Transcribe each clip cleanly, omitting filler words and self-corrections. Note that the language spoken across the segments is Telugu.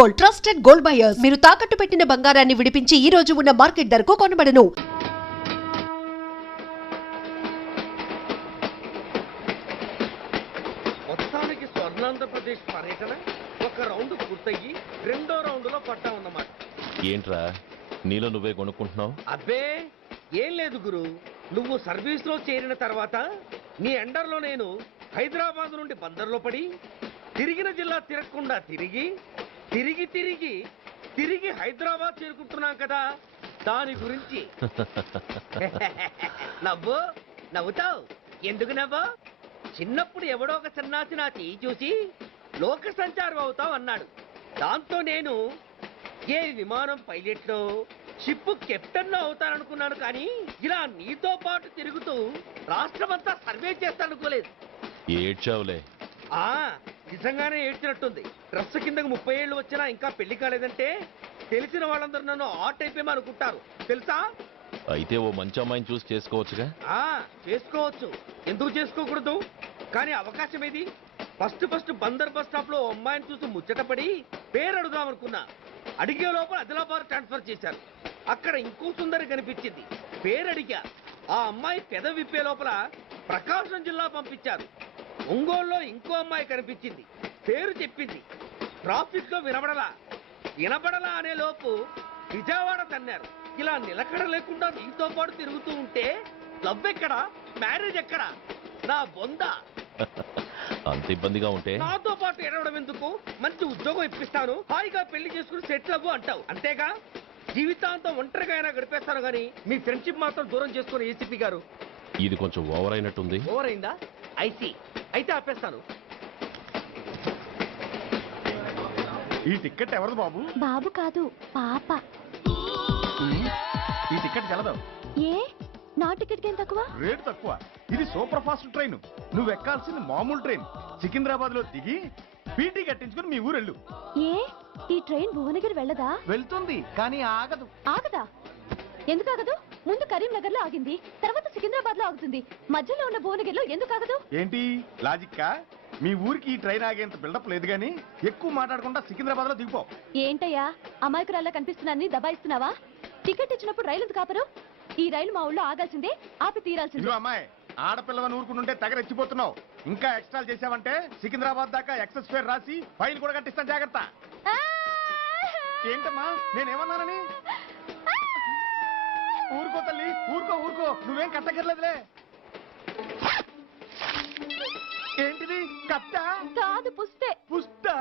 Gold, trusted gold buyers. మీరు తాకట్టు పెట్టిన బంగారాన్ని విడిపించి ఈ రోజు ఉన్న మార్కెట్ ధరకు కొనబడను. మొత్తానికి స్వర్ణాంధ్రప్రదేశ్ పర్యటన ఒక రౌండ్ పూర్తయ్యి రెండో రౌండ్ లో పట్టా ఉన్నమాట. ఏంట్రా నీలో నువ్వే కొనుక్కుంటున్నావు? అబ్బే ఏం లేదు గురు, నువ్వు సర్వీస్ లో చేరిన తర్వాత నీ అండర్లో నేను హైదరాబాద్ నుండి బందర్లో పడి తిరిగిన జిల్లా తిరగకుండా తిరిగి తిరిగి తిరిగి తిరిగి హైదరాబాద్ చేరుకుంటున్నాం కదా, దాని గురించి. నవ్వు నవ్వుతావు ఎందుకు నవ్వు? చిన్నప్పుడు ఎవడో ఒక సన్నాసి నా చేయి చూసి లోక సంచారం అవుతావు అన్నాడు. దాంతో నేను ఏ విమానం పైలట్లో షిప్ కెప్టెన్ లో అవుతాననుకున్నాను, కానీ ఇలా నీతో పాటు తిరుగుతూ రాష్ట్రమంతా సర్వే చేస్తాననుకోలేదు. ఏడ్చావులే. నిజంగానే ఏడ్చినట్టుంది. డ్రెస్ కిందకు 30 ఏళ్ళు వచ్చినా ఇంకా పెళ్లి కాలేదంటే తెలిసిన వాళ్ళందరూ నన్ను ఆర్ట్ అయిపోయి అనుకుంటారు తెలుసా. అయితే ఓ మంచి అమ్మాయిని చూసి చేసుకోవచ్చుగా. చేసుకోవచ్చు, ఎందుకు చేసుకోకూడదు? కానీ అవకాశం ఏది? ఫస్ట్ బందర్ బస్ స్టాప్ లో అమ్మాయిని చూసి ముచ్చటపడి పేరు అడుగుదాం అనుకున్నా. అడిగే లోపల ఆదిలాబాద్ ట్రాన్స్ఫర్ చేశారు. అక్కడ ఇంకో సుందరి కనిపించింది, పేరు అడిగా. ఆ అమ్మాయి పెద విప్పే లోపల ప్రకాశం జిల్లా పంపించారు. ఒంగోలులో ఇంకో అమ్మాయి కనిపించింది, పేరు చెప్పింది. ట్రాఫిక్ లో వినబడలా అనే లోపు విజయవాడ తన్నారు. ఇలా నిలకడ లేకుండా నీతో పాటు తిరుగుతూ ఉంటే లవ్ ఎక్కడా, మ్యారేజ్ ఎక్కడా? నా బొంద. అంత ఇబ్బందిగా ఉంటే నాతో పాటు ఎడవడం ఎందుకు? మంచి ఉద్యోగం ఇప్పిస్తాను, హాయిగా పెళ్లి చేసుకుని సెటిల్ అవ్వు అంటావు అంతేగా. జీవితాంతం ఒంటరిగా అయినా గడిపేస్తాను, కానీ మీ ఫ్రెండ్షిప్ మాత్రం దూరం చేసుకుని ఏసీపీ గారు. ఇది కొంచెం ఓవర్ అయినట్టుంది. ఓవర్ అయిందా? అయితే ఆపేస్తాను. ఈ టికెట్ ఎవరిది బాబు? బాబు కాదు, పాప. ఈ టికెట్ చెల్లదు. ఏ నా టికెట్ ఏం తక్కువ? రేటు తక్కువ. ఇది సూపర్ ఫాస్ట్ ట్రైన్. నువ్వు ఎక్కాల్సింది మామూలు ట్రైన్. సికింద్రాబాద్ లో దిగి పీటీ కట్టించుకుని మీ ఊరెళ్ళు. ఏ ఈ ట్రైన్ భువనగిరి వెళ్ళదా? వెళ్తుంది కానీ ఆగదు. ఆగదా? ఎందుకు ఆగదు? ముందు కరీంనగర్ లో ఆగింది, తర్వాత సికింద్రాబాద్ లో ఆగుతుంది. మధ్యలో ఉన్న భువనగిరిలో ఎందుకు ఆగదు? ఏంటి లాజిక్కా? మీ ఊరికి ఈ ట్రైన్ ఆగేంత బిల్డప్ లేదు గానీ ఎక్కువ మాట్లాడకుండా సికింద్రాబాద్ లో దిగిపో. ఏంటయ్యా అమాయకురాల్లా కనిపిస్తున్నాన్ని దబాయిస్తున్నావా? టికెట్ ఇచ్చినప్పుడు రైలు ఎందుకు ఆపరు? ఈ రైలు మా ఊళ్ళో ఆగాల్సిందే, ఆపి తీరాల్సిందే. అమ్మాయి ఆడపిల్లవని ఊరుకుంటుంటే తెగరెచ్చిపోతున్నావు. ఇంకా ఎక్స్ట్రా చేసావంటే సికింద్రాబాద్ దాకా ఎక్సెస్ ఫేర్ రాసి ఫైల్ కూడా కట్టిస్తాను, జాగ్రత్త. ఏంటమ్మా నేనేమన్నానని? ఊరుకో తల్లి, ఊరుకో, నువ్వేం కట్టగర్లేదులే. ఏంటిది? కట్ట కాదు, పుస్తే. పుస్తా?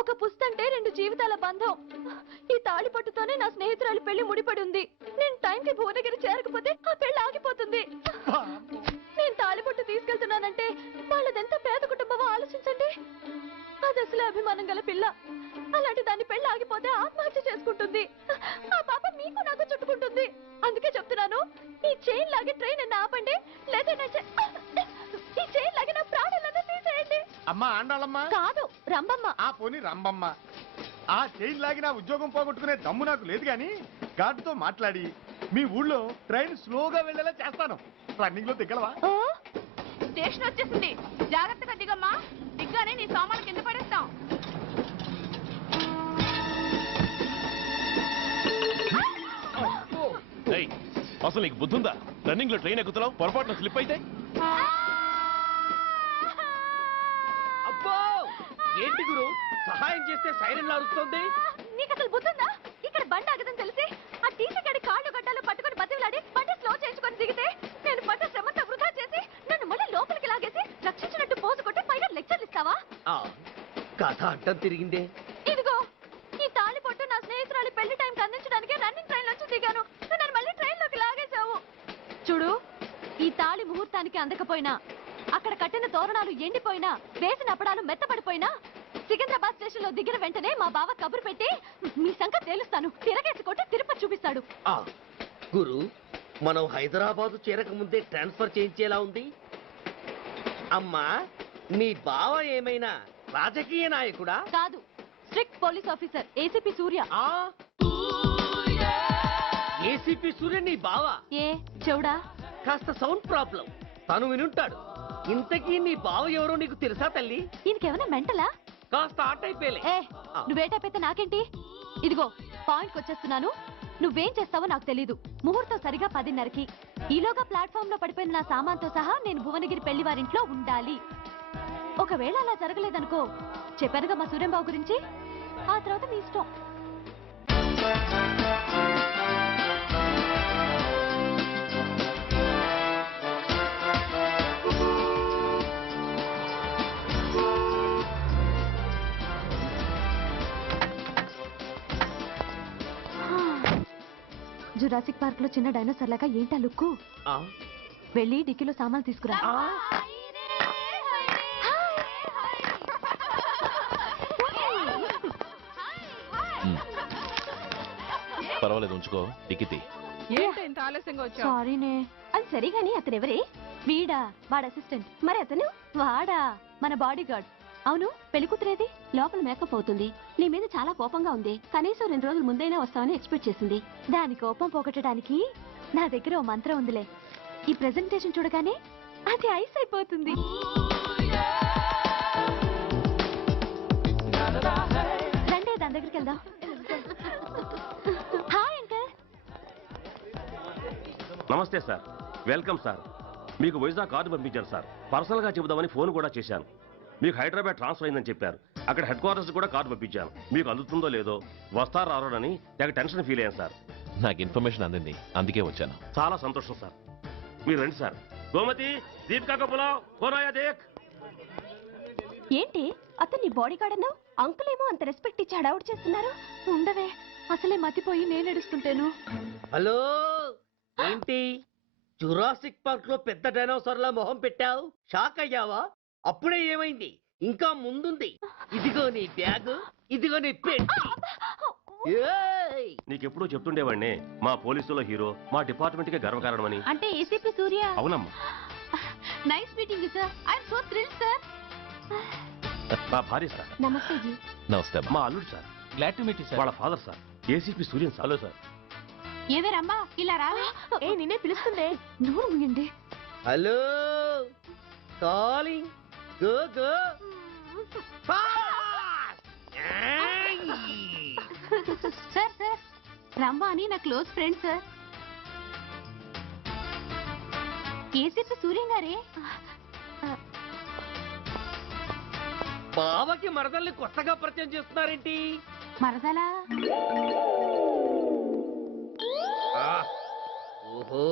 ఒక పుస్తంటే 2 జీవితాల బంధం. ఈ తాళి పట్టుతోనే నా స్నేహితురాలి పెళ్లి ముడిపడి ఉంది. నేను టైంకి భువనగిరి చేరకపోతే ఆ పెళ్లి ఆగిపోతుంది. నేను తాళి పట్టు తీసుకెళ్తున్నానంటే వాళ్ళదెంత పేద కుటుంబమో ఆలోచించండి. అది అసలు అభిమానం గల పిల్ల. అలాంటి దాన్ని పెళ్లి ఆగిపోతే ఆత్మహత్య చేసుకుంటుంది. ఆ పాప మీకు నాకు చుట్టుకుంటుంది. అందుకే చెప్తున్నాను, ఈ చైన్ లాగి ట్రైన్ అన్న ఆపండి, లేదా ఈ చైన్ లాగి నా ప్రాణాలను తీసేయండి. అమ్మా ఆండాళ్ళమ్మా కాదు, రంబమ్మ. ఆ పోనీ రంబమ్మ. ఆ చైన్ లాగి నా ఉద్యోగం పోగొట్టుకునే దమ్ము నాకు లేదు గాని గార్డుతో మాట్లాడి మీ ఊళ్ళో ట్రైన్ స్లోగా వెళ్ళేలా చేస్తాను. రన్నింగ్ లో దిగలవా? స్టేషన్ వచ్చేసింది, జాగ్రత్తగా దిగమ్మా. దిగ్గానే నీ సామాన్లు కింద పడేస్తాం. అసలు నీకు బుద్ధుందా? రన్నింగ్ లో ట్రైన్ ఎక్కుతున్నావు, పొరపాటున స్లిప్ అయితే? అబ్బో ఏంటి గురు, సహాయం చేస్తే సైరన్ అరుస్తుంది. నీకు అసలు బుద్ధుందా? ఇక్కడ బండి ఆగదని తెలిసి ఆ టీసీ గడి కాళ్ళు గడ్డాలు పట్టుకొని బతిలాడి బండి స్లో చేసుకొని దిగితే నేను పడ్డ శ్రమంతా వృధా చేసి నన్ను మళ్ళీ లోపలికి లాగేసి రక్షించినట్టు పోజు కొట్టి పైగా లెక్చర్లు ఇస్తావా? కథ అడ్డం తిరిగిందే. ఇదిగో ఈ తాళి పొట్టు నా స్నేహితురాలి పెళ్లి టైంకి అందించడానికి రన్నింగ్ ట్రైన్ నుంచి దిగాను. నన్ను మళ్ళీ ట్రైన్ లోకి లాగేశావు. చూడు, ఈ తాళి ముహూర్తానికి అందకపోయినా, అక్కడ కట్టిన తోరణాలు ఎండిపోయినా, వేసిన అప్పడాలు మెత్తపడిపోయినా, సికింద్రాబాద్ స్టేషన్ లో దిగిన వెంటనే మా బావ కబురు పెట్టి మీ సంగతి తేలుస్తాను, తిరగేసి కొట్టి తిరుపతి చూపిస్తాడు. గురు, మనం హైదరాబాద్ చేరక ముందే ట్రాన్స్ఫర్ చేయించేలా ఉంది. అమ్మా, నీ బావ ఏమైనా రాజకీయ నాయకుడా? కాదు, స్ట్రిక్ట్ పోలీస్ ఆఫీసర్, ఏసీపీ సూర్య. ఏసీపీ సూర్య నీ బావ? ఏ చెవుడా? కాస్త సౌండ్ ప్రాబ్లం, తను వినుంటాడు. ఇంతకీ నీ బావ ఎవరో నీకు తెలుసా తల్లి? ఈయనకేమైనా మెంటలా? కాస్త ఆట అయిపోయలే. ఏ నువ్వేటైతే నాకేంటి? ఇదిగో పాయింట్కి వచ్చేస్తున్నాను. నువ్వేం చేస్తావో నాకు తెలీదు. ముహూర్తం సరిగా 10:30కి. ఈలోగా ప్లాట్ఫామ్ లో పడిపోయిన నా సామాన్తో సహా నేను భువనగిరి పెళ్లి వారింట్లో ఉండాలి. ఒకవేళ అలా జరగలేదనుకో, చెప్పానుగా మా సూర్యంబాబు గురించి, ఆ తర్వాత మీ ఇష్టం. జురాసిక్ పార్క్ లో చిన్న డైనోసార్ లాగా ఏంటా లుక్కు? వెళ్ళి డిక్కీలో సామాన్లు తీసుకురా. పర్వాలేదు, ఉంచుకో. టికెట్ ఏంటి ఇంత ఆలస్యంగా వచ్చావు? సారీనే. అది సరిగాని అతను ఎవరే? వీడా, వాడు అసిస్టెంట్. మరి అతను? వాడా, మన బాడీ గార్డ్. అవును, పెళ్లి కూతురేది? లోపల మేకప్ అవుతుంది. నీ మీద చాలా కోపంగా ఉంది. కనీసం 2 రోజుల ముందైనా వస్తావని ఎక్స్పెక్ట్ చేసింది. దాని కోపం పోగొట్టడానికి నా దగ్గర ఓ మంత్రం ఉందిలే. ఈ ప్రెజెంటేషన్ చూడగానే అది ఐస్ అయిపోతుంది. రండి, దాని దగ్గరికి వెళ్దాం. Hi uncle. నమస్తే సార్, వెల్కమ్ సార్. మీకు వైజాగ్ కార్డు పంపించాను సార్. పర్సనల్ గా చెబుదామని ఫోన్ కూడా చేశాను. మీకు హైదరాబాద్ ట్రాన్స్ఫర్ అయిందని చెప్పారు. అక్కడ హెడ్ క్వార్టర్స్ కూడా కార్డు పంపించాను. మీకు అందుతుందో లేదో, వస్తారో రారోనని నాకు టెన్షన్ ఫీల్ అయ్యాను సార్. నాకు ఇన్ఫర్మేషన్ అందింది, అందుకే వచ్చాను. చాలా సంతోషం సార్. మీరు రండి సార్. గోమతి, దీపికా కపులావ్, కోనాయా దేక్. ఏంటి అతన్ని బాడీ గార్డ్ అన్నావు? అంకుల్ ఏమో అంత రెస్పెక్ట్ ఇచ్చి హడావుడు చేస్తున్నారు. ఉండవే, అసలే మతిపోయి నేను ఎడుస్తుంటాను. హలో, ఏంటి జురాసిక్ పార్క్ లో పెద్ద డైనోసార్ లా మొహం పెట్టావు? షాక్ అయ్యావా? అప్పుడే ఏమైంది? ఇంకా ముందుంది. ఇదిగో నీ బ్యాగ్, ఇదిగో నీ పెట్టి. నీకెప్పుడూ చెప్తుండేవాడిని, మా పోలీసులో హీరో, మా డిపార్ట్మెంట్ కి గర్వకారణమని. అంటే ఏసీపీ సూర్య. అవునమ్మా. Nice meeting you sir. I am so thrilled sir. మా భార్య సార్. నమస్తే జీ. నమస్తే. మా అల్లుడు sir. Glad to meet you sir. వాళ్ళ father sir, ACP Suryan sir. Hello sir. ఏవేరమ్మా ఇలా రావే? ఏ నిన్నే పిలుస్తుందే. నోరు మూయండి. Hello, calling. Go go. Sir sir, రమ్మ అని నా close friend sir. ACP Surya గారే. బావకి మరదల్ని కొత్తగా పరిచయం చేస్తున్నారేంటి? మరదలా? ఓహో,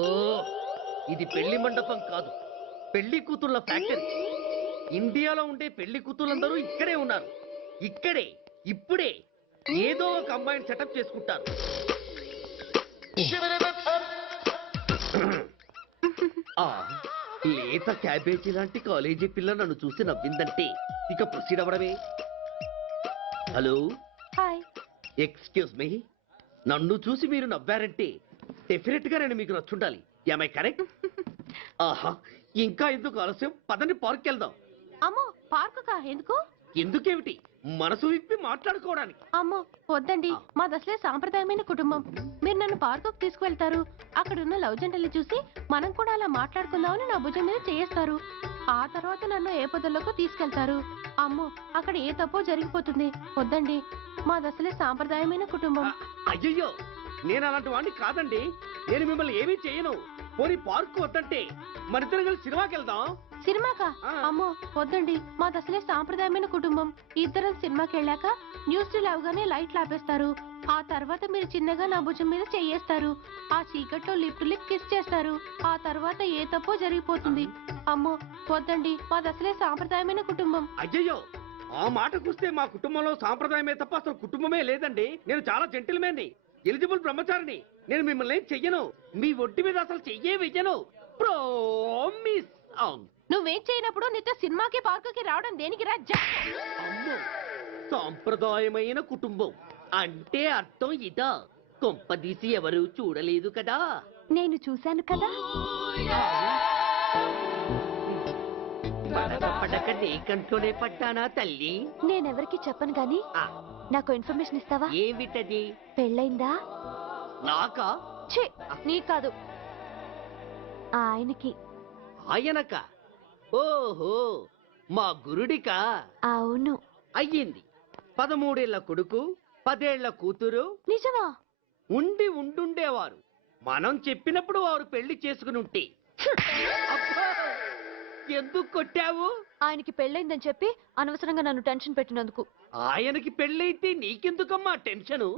ఇది పెళ్లి మండపం కాదు, పెళ్లి కూతుళ్ళ ఫ్యాక్టరీ. ఇండియాలో ఉండే పెళ్లి కూతుళ్ళందరూ ఇక్కడే ఉన్నారు. ఇక్కడే ఇప్పుడే ఏదో ఒక అమ్మాయిని సెటప్ చేసుకుంటారు. లేత క్యాబేజీ లాంటి కాలేజీ పిల్ల నన్ను చూసి నవ్విందంటే ఇక ప్రొసీడ్ అవ్వడమే. Hello, hi. Excuse me. నన్ను చూసి మీరు నవ్వారంటే డెఫినెట్ గా నేను మీకు నచ్చుండాలి. Am I correct? ఆహా, ఇంకా ఎందుకు ఆలస్యం? పదండి, పార్క్ వెళ్దాం. అమ్మో, పార్కు కా? ఎందుకు? ఎందుకేమిటి, మనసు విప్పి మాట్లాడుకోవడానికి. అమ్మో వద్దండి, మాది అసలే సాంప్రదాయమైన కుటుంబం. మీరు నన్ను పార్కుకు తీసుకువెళ్తారు, అక్కడున్న లవ్ జంటలు చూసి మనం కూడా అలా మాట్లాడుకుందామని నా భుజం మీద చేస్తారు. ఆ తర్వాత నన్ను ఏ పొదల్లోకి తీసుకెళ్తారు. అమ్మో, అక్కడ ఏ తప్పో జరిగిపోతుంది. వద్దండి, మాది అసలే సాంప్రదాయమైన కుటుంబం. అయ్యయ్యో, నేను అలాంటి వాడిని కాదండి. నేను మిమ్మల్ని ఏమీ చేయను. పోనీ పార్క్ వద్దంటే మనిద్దరం కలిసి సినిమాకి వెళ్దాం. సినిమాకా? అమ్మో వద్దండి, మాది అసలే సాంప్రదాయమైన కుటుంబం. ఇద్దరం సినిమాకి వెళ్ళాక న్యూస్ అవగానే లైట్లు ఆపేస్తారు. ఆ తర్వాత మీరు చిన్నగా నా భుజం మీద చెయ్యేస్తారు. ఆ చీకట్లో లిప్ టు లిప్ కిస్ చేస్తారు. ఆ తర్వాత ఏ తప్పో జరిగిపోతుంది. అమ్మో వద్దండి, మాది అసలే సాంప్రదాయమైన కుటుంబం. అయ్యయ్యో, ఆ మాటకొస్తే మా కుటుంబంలో సాంప్రదాయమే తప్ప అసలు కుటుంబమే లేదండి. నేను చాలా జెంటిల్మెన్ని, ఎలిజిబుల్ బ్రహ్మచారిని. నేను మిమ్మల్ని ఏం చెయ్యను. మీ ఒంటి మీద అసలు చెయ్యే వెయ్యను. ప్రామిస్. నువ్వేం చేయనప్పుడు నీతో సినిమాకి పార్కుకి రావడం దేనికి రా? అమ్మో, సాంప్రదాయమైన కుటుంబం అంటే అర్థం ఇదా? కొంపదీసి ఎవరు చూడలేదు కదా? నేను చూశాను కదా. పడక నీ కంట్లోనే పడ్డానా తల్లి? నేనెవరికి చెప్పను గాని నాకు ఇన్ఫర్మేషన్ ఇస్తావా? ఏమిటది? పెళ్ళైందా? నాకా? ఛీ, నీ కాదు, ఆయనకి. ఆయనక? ఓహో, మా గురుడికా? అవును. అయ్యింది. 13 ఏళ్ల కొడుకు, 10 ఏళ్ల కూతురు నిజమా? ఉండుండేవారు. మనం చెప్పినప్పుడు వారు పెళ్లి చేసుకుని ఉంటే. అబ్బా! ఎందుకు కొట్టావు? ఆయనకి పెళ్ళైందని చెప్పి అనవసరంగా నన్ను టెన్షన్ పెట్టినందుకు. ఆయనకి పెళ్ళైతే నీకెందుకమ్మా టెన్షను?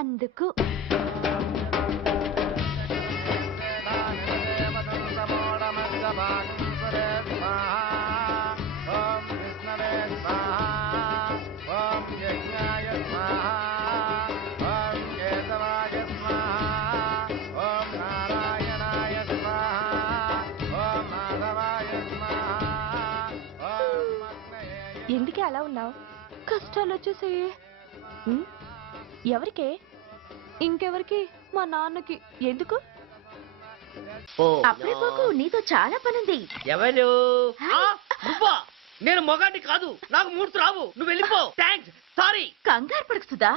అందుకు. ఎందుకే అలా ఉన్నావు? కష్టాలు వచ్చేసాయి. ఎవరికే? ఇంకెవరికి? మా నాన్నకి. ఎందుకు? ఓ, అప్పుడే పోకు, నీతో చాలా పనుంది. ఎవరు? నువ్వా? నేను మొగాన్ని కాదు, నాకు మూడ్స్ రావు. నువ్వు వెళ్ళిపో. Thanks, sorry. కంగారు పడకు సుధా.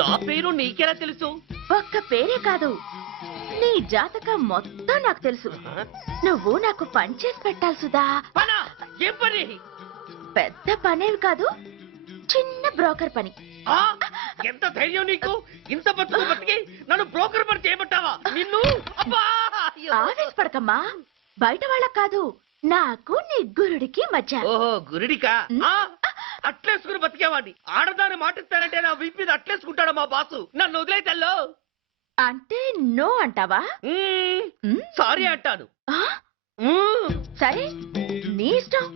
నా పేరు నీకెలా తెలుసు? ఒక్క పేరే కాదు, నీ జాతకం మొత్తం నాకు తెలుసు. నువ్వు నాకు పని చేసి పెట్టాలి సుధా. పనా? ఏం పని? పెద్ద పనేవి కాదు, చిన్న బ్రోకర్ పని. ఎంత ధైర్యం నీకు? ఇంత బతికి నన్ను బ్రోకర్ పని చేయమంటావా? నిన్ను అబ్బా! ఆవేశపడకమ్మా, బయట వాళ్ళకి కాదు, నాకు నీ గురుడికి మధ్య. ఓహో, గురుడికా? అట్లేసుకుని బతికేవాడిని. ఆడదాన్ని మాటిస్తానంటే నా వీపు మీద అట్లేసుకుంటాడు మా బాసు. నన్ను వదిలేతల్లో. అంటే నో అంటావా? సారీ అంటాను. సరే, నీ ఇష్టం.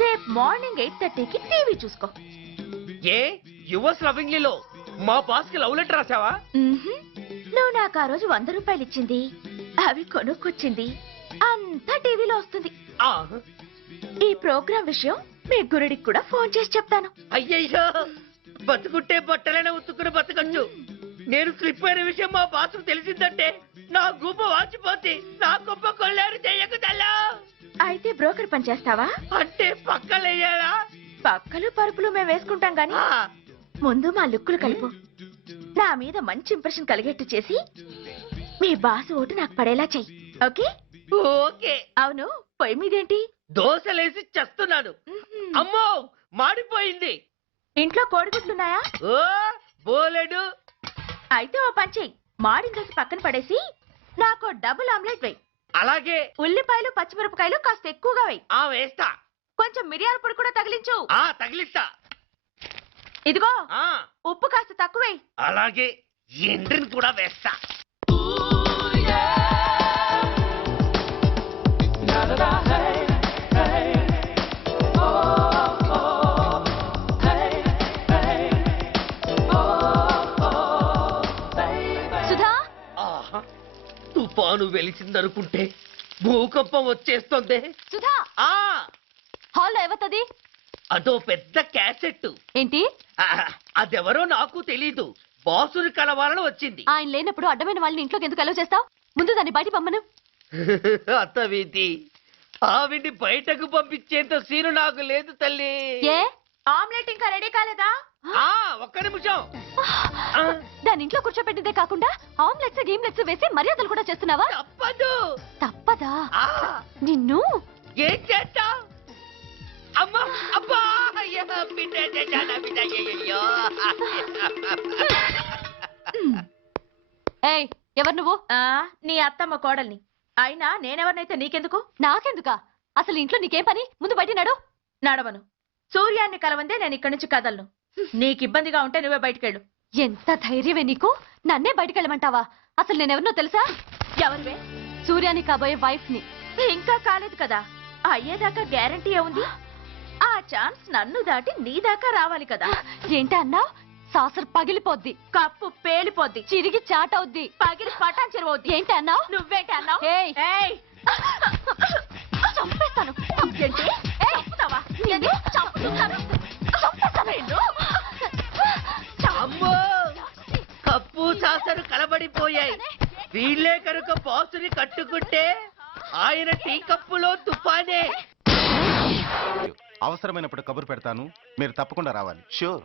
రేపు మార్నింగ్ 8:30కి టీవీ చూసుకో. ఏ యువర్స్ లవింగ్లీలో మా బాస్ కి లవ్ లెటర్ రాసావా? నువ్వు నాకు ఆ రోజు 100 రూపాయలు ఇచ్చింది, అవి కొనుక్కొచ్చింది అంతా టీవీలో వస్తుంది. ఈ ప్రోగ్రాం విషయం మీ గురుడికి కూడా ఫోన్ చేసి చెప్తాను. అయ్యయ్యో, బతుకుంటే బట్టలైనా ఉత్తుకుని బతకచ్చు. నేను స్లిప్ అయిన విషయం మా బాసు తెలిసిందంటే నా గుబ్బ వాచిపోతే నా గొప్ప కొల్లారు చెయ్యకు తల్లా. అయితే బ్రోకర్ పని చేస్తావా? అంటే పక్కలేయాలా? పక్కలు పరుపులు మేము వేసుకుంటాం గాని ముందు మా లుక్కులు కలుపు. నా మీద మంచి ఇంప్రెషన్ కలిగేట్టు చేసి మీ బాసు ఓటు నాకు పడేలా చెయ్యి. ఓకే? ఓకే. అవును, పొయ్యి మీదేంటి? దోశలేసి చేస్తున్నాను. అమ్మో, మాడిపోయింది. ఇంట్లో కోడిగుడ్లున్నాయా? ఓ బోలెడు. అయితే ఓ పని చెయ్యి, మాడిన దోశ పక్కన పడేసి నాకు డబుల్ ఆమ్లెట్ వెయ్యి. అలాగే. ఉల్లిపాయలు పచ్చిమిరపకాయలు కాస్త ఎక్కువగా వెయ్యి. వేస్తా. కొంచెం మిరియాల పొడి కూడా తగిలించు. తగిలిస్తా. ఇదిగో, ఉప్పు కాస్త తక్కువే. అలాగే, ఎండ్రిని కూడా వేస్తా. సుధా, తుఫాను వెలిసిందనుకుంటే భూకంపం వచ్చేస్తుంది. సుధా, హాల్లో ఎవతది? అదో పెద్ద క్యాసెట్. ఏంటి? అదెవరో నాకు తెలీదు. బాసుని కలవాలని వచ్చింది. ఆయన లేనప్పుడు అడ్డమైన వాళ్ళని ఇంట్లోకి ఎందుకు అలౌ చేస్తావు? ముందు దాన్ని బయట పంపను. అత్తవీతి, ఆవిడ్ని బయటకు పంపించేంత సీను నాకు లేదు తల్లి. ఏ ఆమ్లెట్ ఇంకా రెడీ కాలేదా? ఒక్క నిమిషం. దాని ఇంట్లో కూర్చోపెట్టిందే కాకుండా ఆమ్లెట్స్ గేమ్లెట్స్ వేసి మర్యాదలు కూడా చేస్తున్నావా? తప్పదు. తప్పదా? నిన్ను ఏం చేస్తా? అమ్మా, అబ్బా, బిడ్డ చేశానా బిడ్డ? అయ్యయ్యో. ఏయ్, ఎవరు నువ్వు? నీ అత్తమ్మ కోడల్ని. అయినా నేనెవరినైతే నీకెందుకు? నాకెందుకా? అసలు ఇంట్లో నీకేం పని? ముందు బయట నడు. నడవను. సూర్యాన్ని కలవందే నేను ఇక్కడి నుంచి కదలను. నీకు ఇబ్బందిగా ఉంటే నువ్వే బయటికెళ్ళు. ఎంత ధైర్యమే నీకు? నన్నే బయటకెళ్ళమంటావా? అసలు నేనెవరినో తెలుసా? ఎవరివే? సూర్యాని కాబోయే వైఫ్ ని. ఇంకా కాలేదు కదా, అయ్యేదాకా గ్యారంటీ ఏముంది? ఆ ఛాన్స్ నన్ను దాటి నీ దాకా రావాలి కదా. ఏంటి అన్నావ్? సాసర్ పగిలిపోద్ది, కప్పు పేలిపోద్ది, చిరిగి చాటవుద్ది, పగిలి పటాన్ చెరువవుద్ది. ఏంటి అన్నావ్? నువ్వేంటి అన్నావు? చంపేస్తాను. ఏంటి? చంపుతావా? చంపుతాను. చంపేస్తాను నిన్ను. అమ్మో, కప్పు సాసరు కలబడిపోయాయి. వీళ్ళే కనుక బాసుని కట్టుకుంటే ఆయన టీ కప్పులో తుఫానే. అవసరమైనప్పుడు కబురు పెడతాను, మీరు తప్పకుండా రావాలి. షూర్.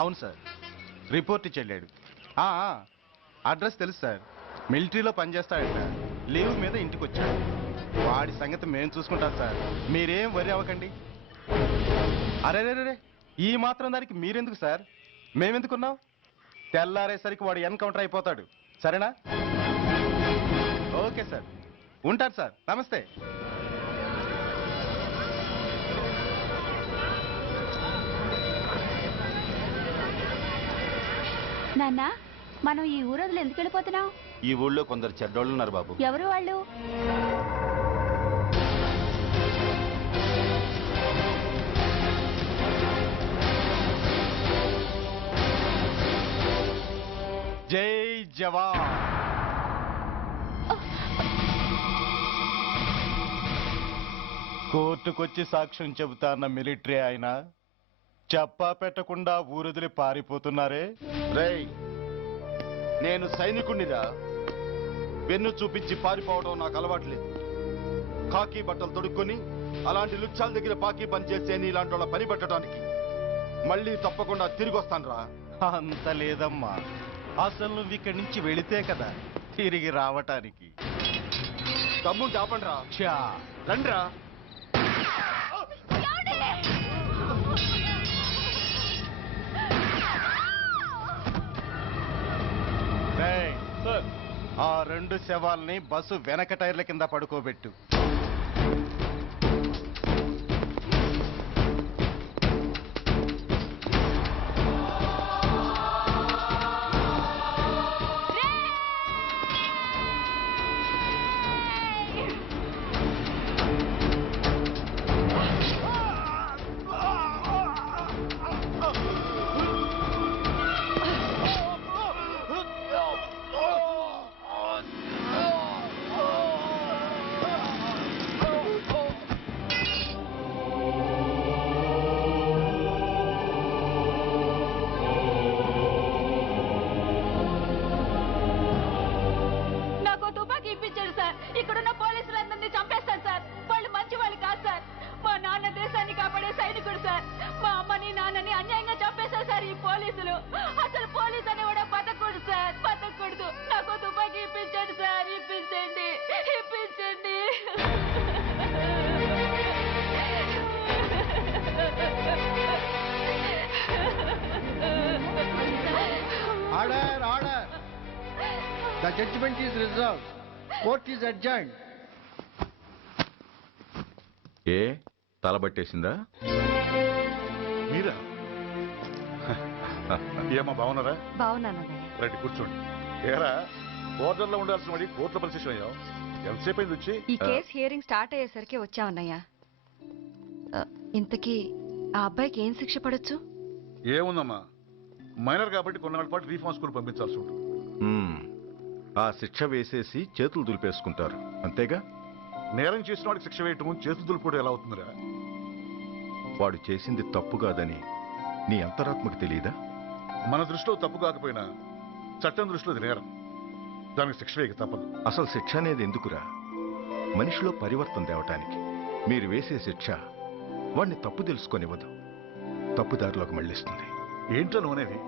అవును సార్, రిపోర్ట్ ఇచ్చి వెళ్ళాడు. అడ్రస్ తెలుసు సార్. మిలిటరీలో పనిచేస్తాడట. లీవ్ మీద ఇంటికి వచ్చాడు. వాడి సంగతి మేము చూసుకుంటాం సార్. మీరేం వరి అవ్వకండి. అరే ఈ మాత్రం దానికి మీరెందుకు సార్? మేమెందుకున్నాం? తెల్లారేసరికి వాడు ఎన్కౌంటర్ అయిపోతాడు. సరేనా? ఓకే సార్, ఉంటారు సార్. నమస్తే. నాన్న, మనం ఈ ఊరొదిలి ఎందుకు వెళ్ళిపోతున్నాం? ఈ ఊళ్ళో కొందరు చెడ్డోళ్ళు ఉన్నారు బాబు. ఎవరు వాళ్ళు? జై జవాన్. కోర్టుకొచ్చి సాక్ష్యం చెబుతా అన్న మిలిటరీ ఆయన చెప్పా పెట్టకుండా ఊరొదిలి పారిపోతున్నారే. రేయ్, నేను సైనికుణ్ణిరా. వెన్ను చూపించి పారిపోవడం నాకు అలవాట్లేదు. కాకి బట్టలు తొడుక్కొని అలాంటి లుచ్చాల దగ్గర పాకి పని చేసే ఇలాంటి వాళ్ళ పని పెట్టడానికి మళ్ళీ తప్పకుండా తిరిగి వస్తానురా. అంత లేదమ్మా, అసలు నువ్వు ఇక్కడి నుంచి వెళితే కదా తిరిగి రావటానికి. తమ్ముడు చాపండిరా. చా రండిరా. రేయ్, ఆ 2 శవాల్ని బస్సు వెనక టైర్ల కింద పడుకోబెట్టు. ఇక్కడున్న పోలీసులందరినీ చంపేస్తాను సార్. వాళ్ళు మంచి వాళ్ళు కాదు సార్. మా నాన్న దేశాన్ని కాపాడే సైనికుడు సార్. మా అమ్మని నాన్నని అన్యాయంగా చంపేశారు సార్ ఈ పోలీసులు. అసలు పోలీసు అని కూడా బతకూడదు సార్, బతకూడదు. నాకు తుపాకీ ఇప్పించండి సార్, ఇప్పించండి, ఇప్పించండి. Order, order. The judgment is reserved. Court is adjourned. ఏ తలబట్టేసిందా? మీరా? ఏమా బాగున్నారా? బాగున్నానన్నయ్య. రండి కూర్చోండి. ఏరా, బోర్డర్లో ఉండాల్సిన వాడి కోర్టులో పరిశీలన అయ్యావు. ఎంతసేపు అయింది వచ్చి? ఈ కేసు హియరింగ్ స్టార్ట్ అయ్యేసరికి వచ్చామన్నయ్య. ఇంతకీ ఆ అబ్బాయికి ఏం శిక్ష పడొచ్చు? ఏముందమ్మా, మైనర్ కాబట్టి కొన్నాళ్ళ పాటు రీఫార్మ్ స్కూల్ పంపించాల్సి ఉంటుంది. ఆ శిక్ష వేసేసి చేతులు దులిపేసుకుంటారు, అంతేగా? నేరం చేసిన వాడికి శిక్ష వేయటం చేతులు దులుపుకోవడం ఎలా అవుతుందిరా? వాడు చేసింది తప్పు కాదని నీ అంతరాత్మకు తెలియదా? మన దృష్టిలో తప్పు కాకపోయినా చట్టం దృష్టిలో అది నేరం. దానికి శిక్ష వేయక తప్పదు. అసలు శిక్ష అనేది ఎందుకురా? మనిషిలో పరివర్తన తేవటానికి. మీరు వేసే శిక్ష వాడిని తప్పు తెలుసుకొనివ్వదు, తప్పుదారిలోకి మళ్ళిస్తుంది. ఏంటో నువ్వనేది?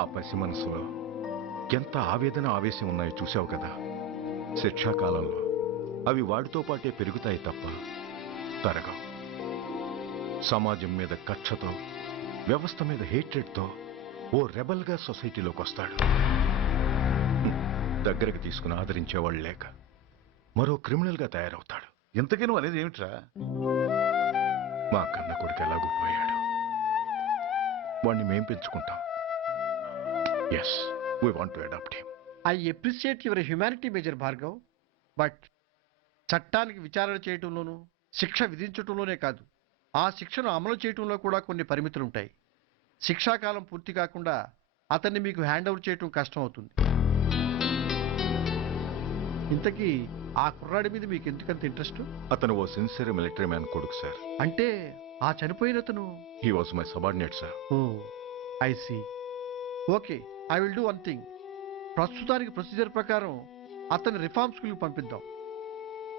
ఆ పసి మనసులో ఎంత ఆవేదన ఆవేశం ఉన్నాయో చూసావు కదా. శిక్షాకాలంలో అవి వాడితో పాటే పెరుగుతాయి తప్ప తరగవు. సమాజం మీద కక్షతో, వ్యవస్థ మీద హేట్రెడ్తో ఓ రెబల్గా సొసైటీలోకి వస్తాడు. దగ్గరకు తీసుకుని ఆదరించేవాళ్ళు లేక మరో క్రిమినల్గా తయారవుతాడు. ఇంతకీ నువ్వు అనేది ఏమిట్రా? మా కన్న కొడుకు ఎలాగూ పోయాడు, వాణ్ణి మేం పెంచుకుంటాం. Yes, we want to adopt him. I appreciate your humanity, Major Bhargav. But చట్టానికి విచారణ చేయటంలోనూ శిక్ష విధించటంలోనే కాదు, ఆ శిక్షను అమలు చేయటంలో కూడా కొన్ని పరిమితులు ఉంటాయి. శిక్షాకాలం పూర్తి కాకుండా అతన్ని మీకు హ్యాండ్ ఓవర్ చేయటం కష్టం అవుతుంది. ఇంతకీ ఆ కుర్రాడి మీద మీకు ఎందుకంత ఇంట్రెస్ట్? అతను ఓ సిన్సియర్ మిలిటరీ మ్యాన్ కొడుకు సార్. అంటే ఆ చనిపోయిన అతను? He was my subordinate sir. Oh, I see. Okay, I will do one thing. ప్రస్తుతానికి ప్రొసీజర్ ప్రకారం అతన్ని రిఫార్మ్ స్కూల్కి పంపిద్దాం.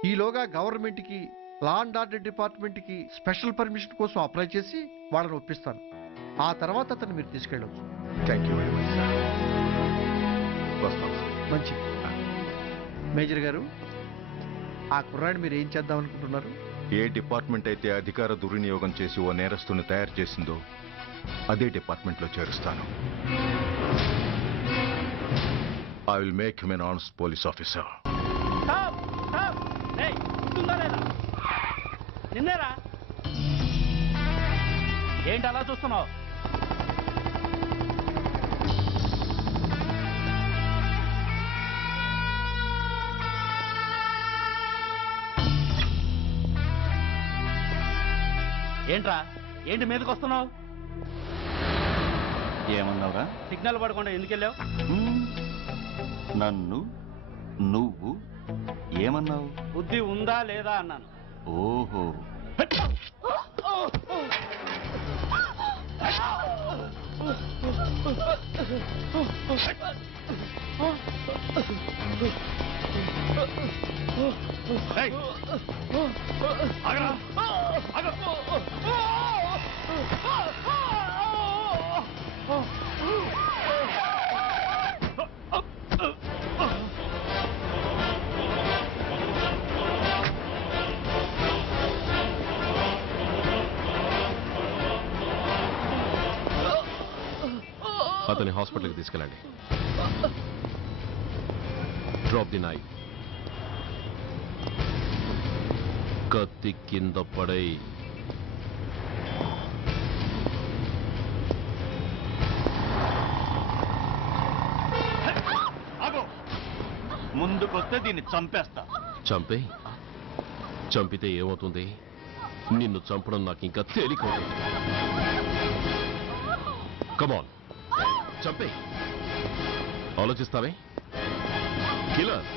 ఈలోగా గవర్నమెంట్కి, లా అండ్ ఆర్డర్ డిపార్ట్మెంట్కి స్పెషల్ పర్మిషన్ కోసం అప్లై చేసి వాళ్ళని ఒప్పిస్తాను. ఆ తర్వాత అతన్ని మీరు తీసుకెళ్ళవచ్చు. Thank you very much sir. వస్తాం సార్. మంచి మేజర్ గారు, ఆ కుర్రాడిని మీరు ఏం చేద్దాం అనుకుంటున్నారు? ఏ డిపార్ట్మెంట్ అయితే అధికార దుర్వినియోగం చేసి ఓ నేరస్తుని తయారు చేసిందో అదే డిపార్ట్మెంట్లో చేరుస్తాను. I will make him an honest police officer. నిన్నేరా ఏంటి అలా చూస్తున్నావు? ఏంట్రా ఏంటి మీదకి వస్తున్నావు? ఏమన్నావురా? సిగ్నల్ పడకుండా ఎందుకు వెళ్ళావు? నన్ను నువ్వు ఏమన్నావు? బుద్ధి ఉందా లేదా అన్నాను. ఓహో, అతని హాస్పిటల్కి తీసుకెళ్ళండి. Drop the knife. కత్తి కింద పడై. ముందుకొస్తే దీన్ని చంపేస్తా. చంపే. చంపితే ఏమవుతుంది? నిన్ను చంపడం నాకు ఇంకా తేలికవుతుంది. కమాన్, చంపే. ఆలోచిస్తావే కిల్లర్.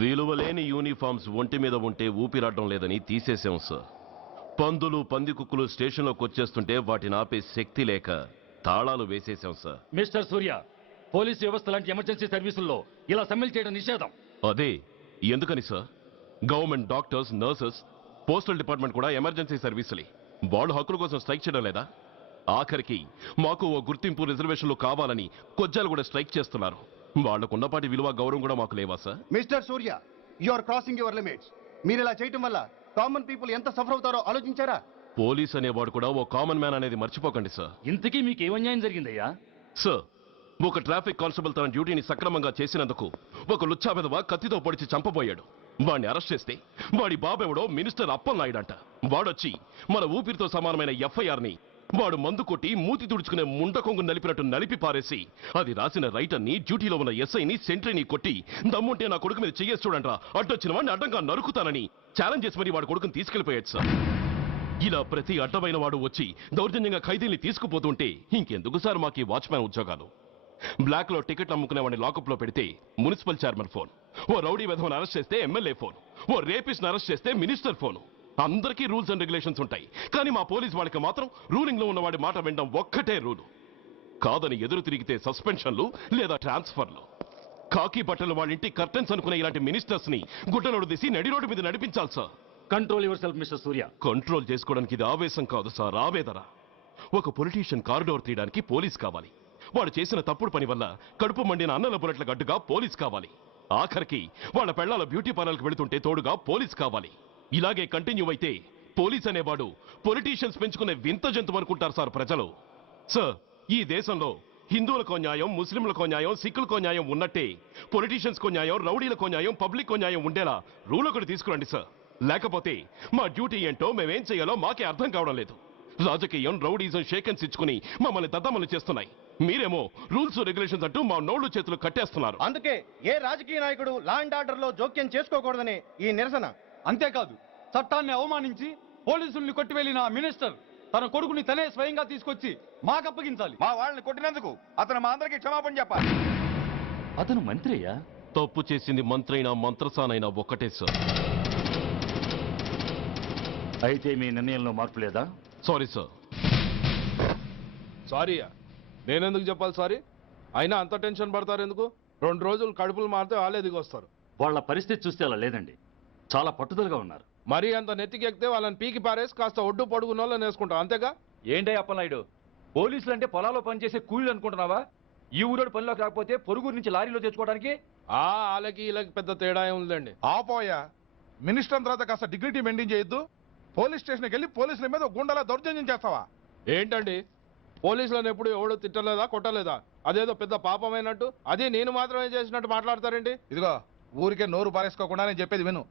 విలువలేని యూనిఫామ్స్ ఒంటి మీద ఉంటే ఊపిరాడడం లేదని తీసేసాం సార్. పందులు పందికుక్కులు స్టేషన్లోకి వచ్చేస్తుంటే వాటిని ఆపే శక్తి లేక తాళాలు వేసేసాం సార్. మిస్టర్ సూర్య, పోలీస్ వ్యవస్థ లాంటి ఎమర్జెన్సీ సర్వీసుల్లో ఇలా సమ్మెలు చేయడం నిషేధం. అదే ఎందుకని sir? Government doctors, nurses, postal department కూడా ఎమర్జెన్సీ సర్వీసులే. వాళ్ళు హక్కుల కోసం స్ట్రైక్ చేయడం లేదా? ఆఖరికి మాకు ఓ గుర్తింపు రిజర్వేషన్లు కావాలని కొజ్జాలు కూడా స్ట్రైక్ చేస్తున్నారు. వాళ్లకున్నపాటి విలువ గౌరవం కూడా మాకు లేవా sir? Mister Surya, you are crossing your limits. మీరు ఇలా చేయటం వల్ల కామన్ పీపుల్ ఎంత సఫర్ అవుతారో ఆలోచించారా? పోలీస్ అనేవాడు కూడా ఓ కామన్ మ్యాన్ అనేది మర్చిపోకండి సార్. ఇంతకీ మీకు ఏమన్యాయం జరిగిందయ్యా? సార్, ఒక ట్రాఫిక్ కానిస్టేబుల్ తన డ్యూటీని సక్రమంగా చేసినందుకు ఒక లుచ్చా విధవ కత్తితో పొడిచి చంపబోయాడు. వాడిని అరెస్ట్ చేస్తే వాడి బాబెవడో మినిస్టర్ అప్పలనాయుడంట. వాడొచ్చి మన ఊపిరితో సమానమైన ఎఫ్ఐఆర్ని వాడు మందు కొట్టి మూతి తుడుచుకునే ముండకొంగు నలిపినట్టు నలిపి పారేసి అది రాసిన రైటర్ని, డ్యూటీలో ఉన్న ఎస్ఐని, సెంట్రీని కొట్టి దమ్ముంటే నా కొడుకు మీద చెయ్యేసి చూడంట్రా, అడ్డొచ్చిన వాడిని అడ్డంగా నరుకుతానని ఛాలెంజ్ చేసి మరి వాడు కొడుకుని తీసుకెళ్లిపోయాడు సార్. ఇలా ప్రతి అడ్డమైన వాడు వచ్చి దౌర్జన్యంగా ఖైదీల్ని తీసుకుపోతుంటే ఇంకెందుకు సార్ మాకు ఈ వాచ్మ్యాన్ ఉద్యోగాలు? బ్లాక్ లో టికెట్ అమ్ముకునే వాడిని లాకప్ లో పెడితే మున్సిపల్ చైర్మన్ ఫోన్, ఓ రౌడీ విధవను అరెస్ట్ చేస్తే ఎమ్మెల్యే ఫోన్, ఓ రేపిస్ట్ అరెస్ట్ చేస్తే మినిస్టర్ ఫోన్. అందరికీ రూల్స్ అండ్ రెగ్యులేషన్స్ ఉంటాయి, కానీ మా పోలీస్ వాళ్ళకి మాత్రం రూలింగ్ లో ఉన్న వాడి మాట వినడం ఒక్కటే రూలు. కాదని ఎదురు తిరిగితే సస్పెన్షన్లు లేదా ట్రాన్స్ఫర్లు. కాకి బట్టలు వాళ్ళ ఇంటి కర్టెన్స్ అనుకునే ఇలాంటి మినిస్టర్స్ ని గుడ్డలోడు తీసి నడి రోడ్డు మీద నడిపించాలి sir. Control your self mister Surya. Control చేసుకోవడానికి ఇది ఆవేశం కాదు సార్, ఆవేదన. ఒక పొలిటీషియన్ కారిడోర్ తీయడానికి పోలీస్ కావాలి. వాడు చేసిన తప్పుడు పని వల్ల కడుపు మండిన అన్నల బుల్లెట్ల గడ్డుగా పోలీస్ కావాలి. ఆఖరికి వాళ్ళ పెళ్లాల బ్యూటీ పార్లర్కి వెళుతుంటే తోడుగా పోలీస్ కావాలి. ఇలాగే కంటిన్యూ అయితే పోలీస్ అనేవాడు పొలిటీషియన్స్ పెంచుకునే వింత జంతువు అనుకుంటారు సార్ ప్రజలు. సార్, ఈ దేశంలో హిందువులకో న్యాయం, ముస్లింలకో న్యాయం, సిక్కులకో న్యాయం ఉన్నట్టే పొలిటీషియన్స్కో న్యాయం, రౌడీలకో న్యాయం, పబ్లిక్కో న్యాయం ఉండేలా రూల్ ఒకటి తీసుకురండి సార్. లేకపోతే మా డ్యూటీ ఏంటో మేమేం చేయాలో మాకే అర్థం కావడం లేదు. రాజకీయం, రౌడీజం షేకెన్స్ ఇచ్చుకుని మమ్మల్ని దద్దమలు చేస్తున్నాయి. మీరేమో రూల్స్ రెగ్యులేషన్స్ అంటూ మా నోళ్లు చేతులు కట్టేస్తున్నారు. అందుకే ఏ రాజకీయ నాయకుడు లా అండ్ ఆర్డర్ లో జోక్యం చేసుకోకూడదని ఈ నిరసన. అంతేకాదు, చట్టాన్ని అవమానించి పోలీసుల్ని కొట్టివెళ్లిన మినిస్టర్ తన కొడుకుని తనే స్వయంగా తీసుకొచ్చి మాకు అప్పగించాలి. మా వాళ్ళని కొట్టినందుకు అతను మా అందరికి క్షమాపణ చెప్పాలి. అతను మంత్రి అయ్యా. తప్పు చేసింది మంత్రైనా మంత్రసానైనా ఒక్కటే సార్. అయితే మీ నిర్ణయంలో మార్పు లేదా? Sorry sir. సారీయా? నేనెందుకు చెప్పాలి సారీ? అయినా అంత టెన్షన్ పడతారు ఎందుకు? 2 రోజులు కడుపులు మారితే వాళ్ళే దిగొస్తారు. వాళ్ళ పరిస్థితి చూస్తే అలా లేదండి, చాలా పట్టుదలగా ఉన్నారు. మరీ అంత నెత్తికి ఎక్కితే వాళ్ళని పీకి పారేసి కాస్త ఒడ్డు పొడుగున్న వాళ్ళని వేసుకుంటాం, అంతేగా? ఏంటో అప్పలనాయుడు, పోలీసులు అంటే పొలాల్లో పనిచేసే కూలీలు అనుకుంటున్నావా? ఈ ఊరోడు పనిలోకి రాకపోతే పొరుగురు నుంచి లారీలో తెచ్చుకోవడానికి వాళ్ళకి వీళ్ళకి పెద్ద తేడా ఉందండి. ఆపోయా, మినిస్టర్ తర్వాత కాస్త డిగ్నిటీ మెయింటైన్ చేయొద్దు. పోలీస్ స్టేషన్కి వెళ్ళి పోలీసుల మీద గుండాలా దౌర్జన్యం చేస్తావా? ఏంటండి, పోలీసులను ఎప్పుడు ఎవడు తిట్టలేదా, కొట్టలేదా? అదేదో పెద్ద పాపమైనట్టు, అదే నేను మాత్రమే చేసినట్టు మాట్లాడతారేంటి? ఇదిగో, ఊరికే నోరు పారేసుకోకుండా నేను చెప్పేది విను.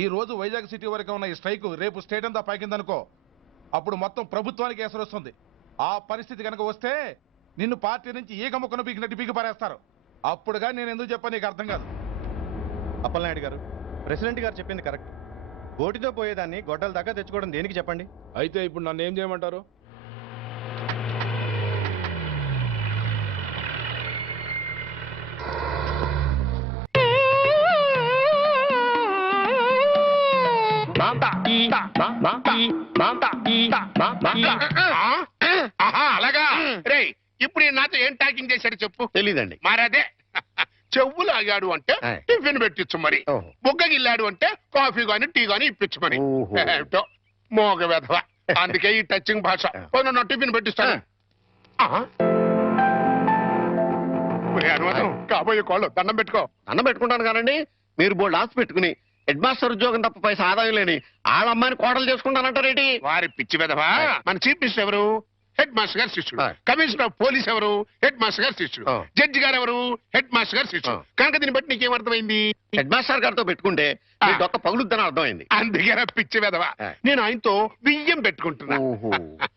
ఈ రోజు వైజాగ్ సిటీ వరకు ఉన్న ఈ స్ట్రైక్ రేపు స్టేట్ అంతా పైకిందనుకో, అప్పుడు మొత్తం ప్రభుత్వానికి ఎసరు వస్తుంది. ఆ పరిస్థితి కనుక వస్తే నిన్ను పార్టీ నుంచి ఈగ ముక్కను పీకినట్టు పీకి పారేస్తారు. అప్పుడుగా నేను ఎందుకు చెప్పా నీకు అర్థం కాదు. అప్పలనాయుడు గారు, ప్రెసిడెంట్ గారు చెప్పింది కరెక్ట్. ఓటితో పోయేదాన్ని గొడ్డల దాకా తెచ్చుకోవడం దేనికి చెప్పండి? అయితే ఇప్పుడు నన్ను ఏం చేయమంటారు? అలాగా రే, ఇప్పుడు నాతో ఏం టాకింగ్ చేశాడు చెప్పు. తెలీదండి. మరదే చెవులు ఆగాడు అంటే టిఫిన్ పెట్టించు, మరి బుగ్గగిల్లాడు అంటే కాఫీ గాని టీ గాని ఇప్పించు, మరి ఏమిటో మోగ వెధవ. అందుకే ఈ టచింగ్ భాష. నా టిఫిన్ పెట్టిస్తాను. కాబోయే కోళ్ళు దండం పెట్టుకో. దండం పెట్టుకుంటాను కానండి, మీరు బోల్డ్ ఆస్తి పెట్టుకుని హెడ్ మాస్టర్ ఉద్యోగం తప్ప పైసా ఆదాయం లేని వాళ్ళమ్మాయిని కోడలు చేసుకుంటానంటారేంటి? వారి పిచ్చి వెధవా. మన చీఫ్ మినిస్టర్ ఎవరు? హెడ్ మాస్టర్ గారు శిష్యుడు. కమిషనర్ ఆఫ్ పోలీస్ ఎవరు? హెడ్ మాస్టర్ గారు శిష్యుడు. జడ్జి గారు ఎవరు? హెడ్ మాస్టర్ గారు శిష్యుడు. కనుక దీన్ని బట్టి నీకేమర్థమైంది? హెడ్ మాస్టర్ గారితో పెట్టుకుంటే డొక్క పగులుద్దని అర్థమైంది. అందుకే పిచ్చి వెధవా, నేను ఆయనతో బియ్యం పెట్టుకుంటున్నా.